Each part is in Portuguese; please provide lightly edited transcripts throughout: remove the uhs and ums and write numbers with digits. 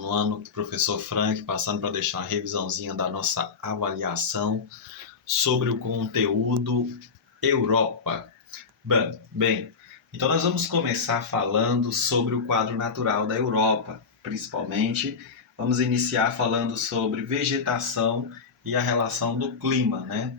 nono ano, professor Frank, passando para deixar uma revisãozinha da nossa avaliação sobre o conteúdo Europa. Bem, então nós vamos começar falando sobre o quadro natural da Europa, principalmente. Vamos iniciar falando sobre vegetação e a relação do clima, né?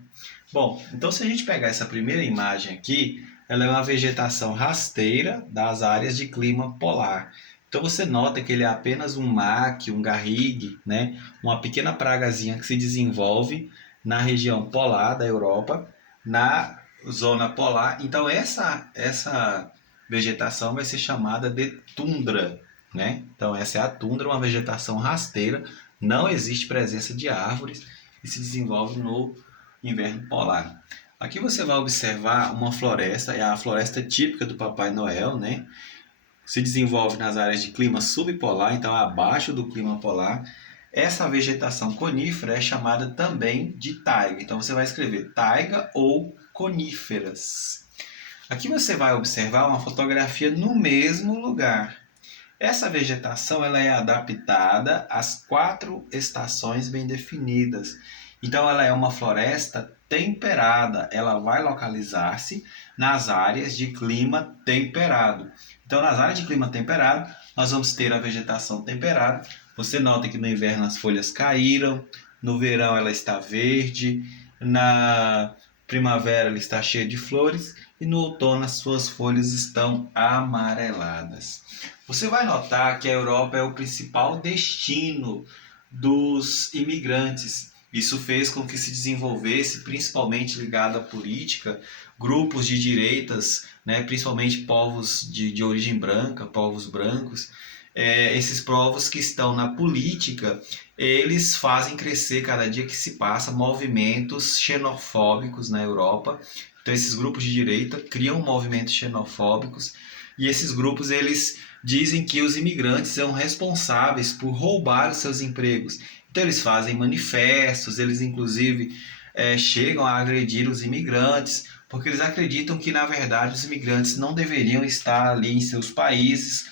Bom, então se a gente pegar essa primeira imagem aqui, ela é uma vegetação rasteira das áreas de clima polar. Então você nota que ele é apenas um maque, um garrigue, né? Uma pequena pragazinha que se desenvolve na região polar da Europa, na zona polar. Então essa vegetação vai ser chamada de tundra, né? Então essa é a tundra, uma vegetação rasteira, não existe presença de árvores e se desenvolve no inverno polar. Aqui você vai observar uma floresta, é a floresta típica do Papai Noel, né? Se desenvolve nas áreas de clima subpolar, então abaixo do clima polar. Essa vegetação conífera é chamada também de taiga. Então você vai escrever taiga ou coníferas. Aqui você vai observar uma fotografia no mesmo lugar. Essa vegetação ela é adaptada às 4 estações bem definidas. Então ela é uma floresta temperada, ela vai localizar-se nas áreas de clima temperado. Então nas áreas de clima temperado, nós vamos ter a vegetação temperada. Você nota que no inverno as folhas caíram, no verão ela está verde, na primavera ela está cheia de flores e no outono as suas folhas estão amareladas. Você vai notar que a Europa é o principal destino dos imigrantes. Isso fez com que se desenvolvesse, principalmente ligado à política, grupos de direitas, né, principalmente povos de origem branca, povos brancos. Esses povos que estão na política, eles fazem crescer cada dia que se passa movimentos xenofóbicos na Europa. Então esses grupos de direita criam movimentos xenofóbicos e esses grupos eles dizem que os imigrantes são responsáveis por roubar os seus empregos. Então eles fazem manifestos, eles inclusive chegam a agredir os imigrantes, porque eles acreditam que na verdade os imigrantes não deveriam estar ali em seus países,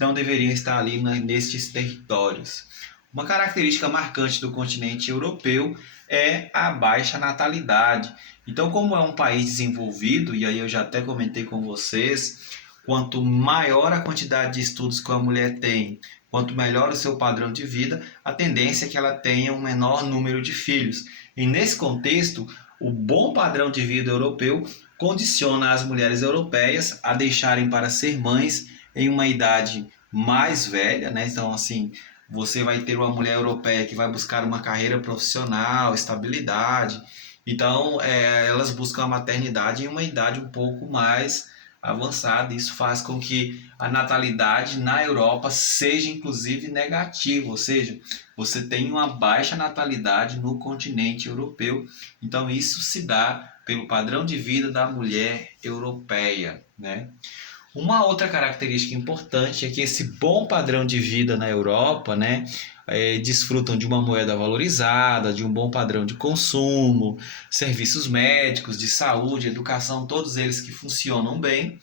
não deveriam estar ali nestes territórios. Uma característica marcante do continente europeu é a baixa natalidade. Então, como é um país desenvolvido, e aí eu já até comentei com vocês, quanto maior a quantidade de estudos que a mulher tem, quanto melhor o seu padrão de vida, a tendência é que ela tenha um menor número de filhos. E nesse contexto, o bom padrão de vida europeu condiciona as mulheres europeias a deixarem para ser mães em uma idade mais velha, né? Então, assim, você vai ter uma mulher europeia que vai buscar uma carreira profissional, estabilidade. Então, elas buscam a maternidade em uma idade um pouco mais avançada. Isso faz com que a natalidade na Europa seja inclusive negativa, ou seja, você tem uma baixa natalidade no continente europeu. Então isso se dá pelo padrão de vida da mulher europeia, né? Uma outra característica importante é que esse bom padrão de vida na Europa, né, desfrutam de uma moeda valorizada, de um bom padrão de consumo, serviços médicos, de saúde, educação, todos eles que funcionam bem.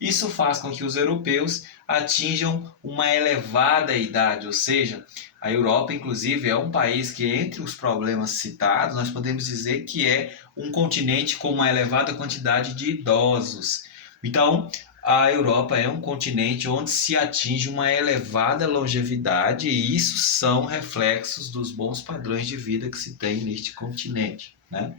Isso faz com que os europeus atinjam uma elevada idade, ou seja, a Europa, inclusive, é um país que, entre os problemas citados, nós podemos dizer que é um continente com uma elevada quantidade de idosos. Então, a Europa é um continente onde se atinge uma elevada longevidade e isso são reflexos dos bons padrões de vida que se tem neste continente, né?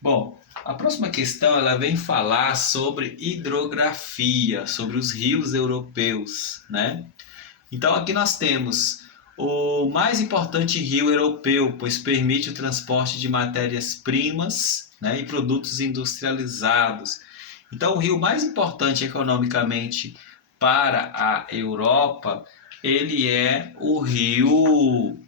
Bom, a próxima questão ela vem falar sobre hidrografia, sobre os rios europeus, né? Então aqui nós temos o mais importante rio europeu, pois permite o transporte de matérias-primas, né, e produtos industrializados. Então, o rio mais importante economicamente para a Europa, ele é o rio...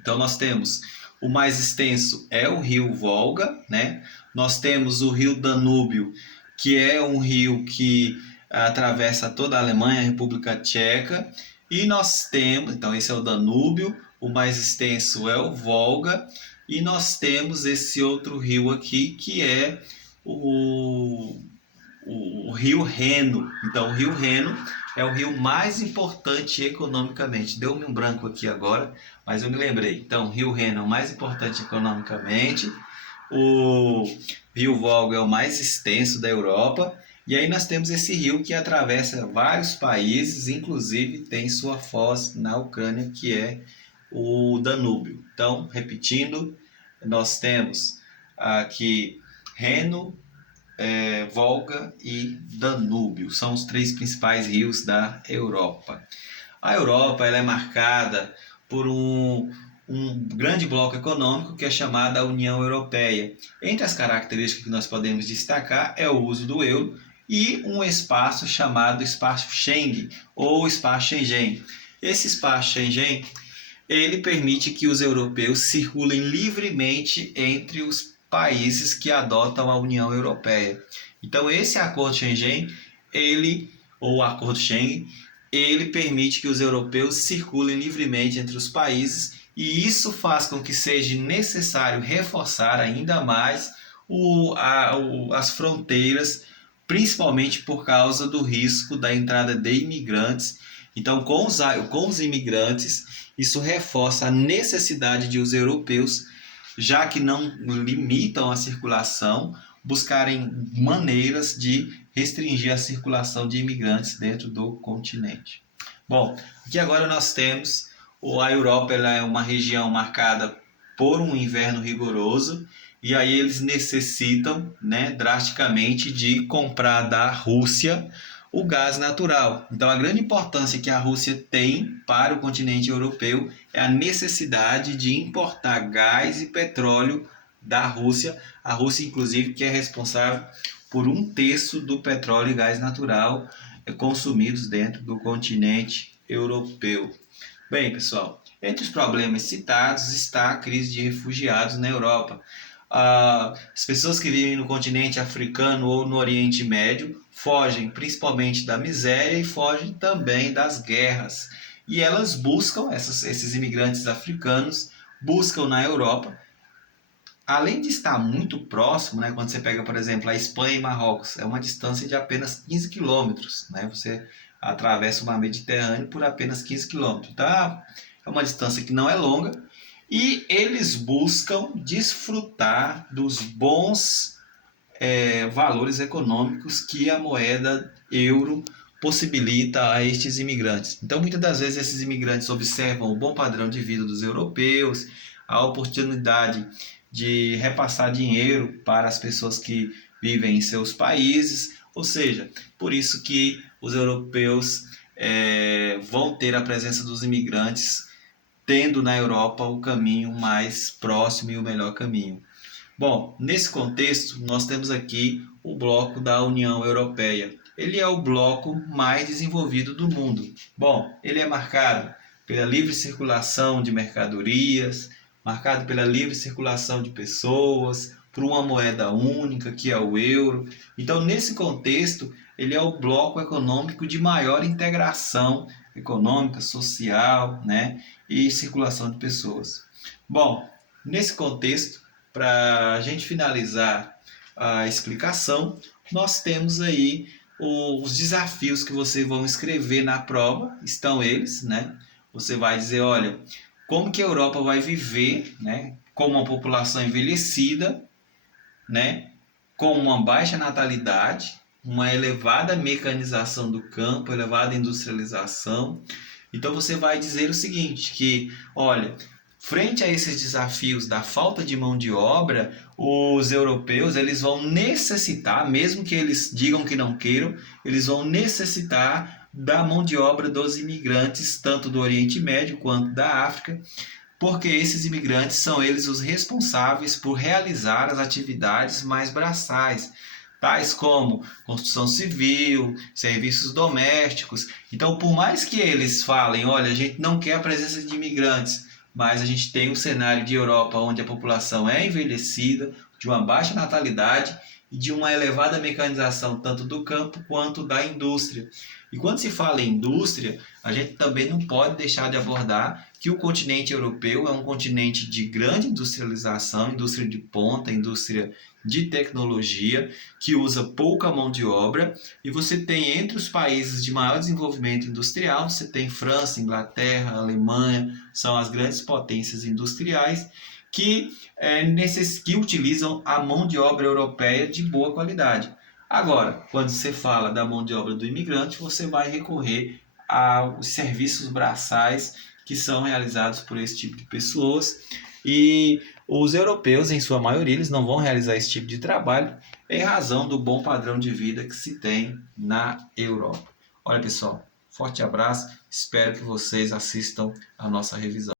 Então, nós temos o mais extenso é o rio Volga, né? Nós temos o rio Danúbio, que é um rio que atravessa toda a Alemanha, a República Tcheca. E nós temos, então esse é o Danúbio, o mais extenso é o Volga. E nós temos esse outro rio aqui, que é o o rio Reno. Então, o rio Reno é o rio mais importante economicamente. Deu-me um branco aqui agora, mas eu me lembrei. Então, o rio Reno é o mais importante economicamente. O rio Volga é o mais extenso da Europa. E aí nós temos esse rio que atravessa vários países, inclusive tem sua foz na Ucrânia, que é o Danúbio. Então, repetindo, nós temos aqui Reno, Volga e Danúbio. São os três principais rios da Europa. A Europa ela é marcada por um grande bloco econômico que é chamada União Europeia. Entre as características que nós podemos destacar é o uso do euro e um espaço chamado espaço Schengen ou espaço Schengen. Esse espaço Schengen ele permite que os europeus circulem livremente entre os países que adotam a União Europeia. Então esse acordo Schengen, ou acordo Schengen, ele permite que os europeus circulem livremente entre os países e isso faz com que seja necessário reforçar ainda mais as fronteiras, principalmente por causa do risco da entrada de imigrantes. Então, com os imigrantes, isso reforça a necessidade de os europeus, já que não limitam a circulação, buscarem maneiras de restringir a circulação de imigrantes dentro do continente. Bom, aqui agora nós temos a Europa, ela é uma região marcada por um inverno rigoroso e aí eles necessitam, drasticamente de comprar da Rússia o gás natural. Então a grande importância que a Rússia tem para o continente europeu é a necessidade de importar gás e petróleo da Rússia. A Rússia, inclusive, que é responsável por 1/3 do petróleo e gás natural consumidos dentro do continente europeu. Bem, pessoal, entre os problemas citados está a crise de refugiados na Europa. As pessoas que vivem no continente africano ou no Oriente Médio fogem principalmente da miséria e fogem também das guerras. E elas buscam, esses imigrantes africanos, buscam na Europa, além de estar muito próximo, quando você pega, por exemplo, a Espanha e Marrocos, é uma distância de apenas 15 quilômetros. Você atravessa o mar Mediterrâneo por apenas 15 quilômetros. Então, é uma distância que não é longa e eles buscam desfrutar dos bons valores econômicos que a moeda euro possibilita a estes imigrantes. Então, muitas das vezes, esses imigrantes observam o bom padrão de vida dos europeus, a oportunidade de repassar dinheiro para as pessoas que vivem em seus países, ou seja, por isso que os europeus vão ter a presença dos imigrantes, tendo na Europa o caminho mais próximo e o melhor caminho. Bom, nesse contexto, nós temos aqui o bloco da União Europeia. Ele é o bloco mais desenvolvido do mundo. Bom, ele é marcado pela livre circulação de mercadorias, marcado pela livre circulação de pessoas, por uma moeda única, que é o euro. Então, nesse contexto, ele é o bloco econômico de maior integração econômica, social, e circulação de pessoas. Bom, nesse contexto, para a gente finalizar a explicação, nós temos aí os desafios que vocês vão escrever na prova, estão eles, Você vai dizer, olha, como que a Europa vai viver, com uma população envelhecida, com uma baixa natalidade, uma elevada mecanização do campo, elevada industrialização. Então você vai dizer o seguinte, que, olha, frente a esses desafios da falta de mão de obra, os europeus eles vão necessitar, mesmo que eles digam que não queiram, eles vão necessitar da mão de obra dos imigrantes, tanto do Oriente Médio quanto da África, porque esses imigrantes são eles os responsáveis por realizar as atividades mais braçais, tais como construção civil, serviços domésticos. Então, por mais que eles falem, olha, a gente não quer a presença de imigrantes, mas a gente tem um cenário de Europa onde a população é envelhecida, de uma baixa natalidade, e de uma elevada mecanização tanto do campo quanto da indústria. E quando se fala em indústria, a gente também não pode deixar de abordar que o continente europeu é um continente de grande industrialização, indústria de ponta, indústria de tecnologia, que usa pouca mão de obra, e você tem entre os países de maior desenvolvimento industrial, você tem França, Inglaterra, Alemanha, são as grandes potências industriais que utilizam a mão de obra europeia de boa qualidade. Agora, quando você fala da mão de obra do imigrante, você vai recorrer aos serviços braçais que são realizados por esse tipo de pessoas, e os europeus, em sua maioria, eles não vão realizar esse tipo de trabalho em razão do bom padrão de vida que se tem na Europa. Olha, pessoal, forte abraço, espero que vocês assistam a nossa revisão.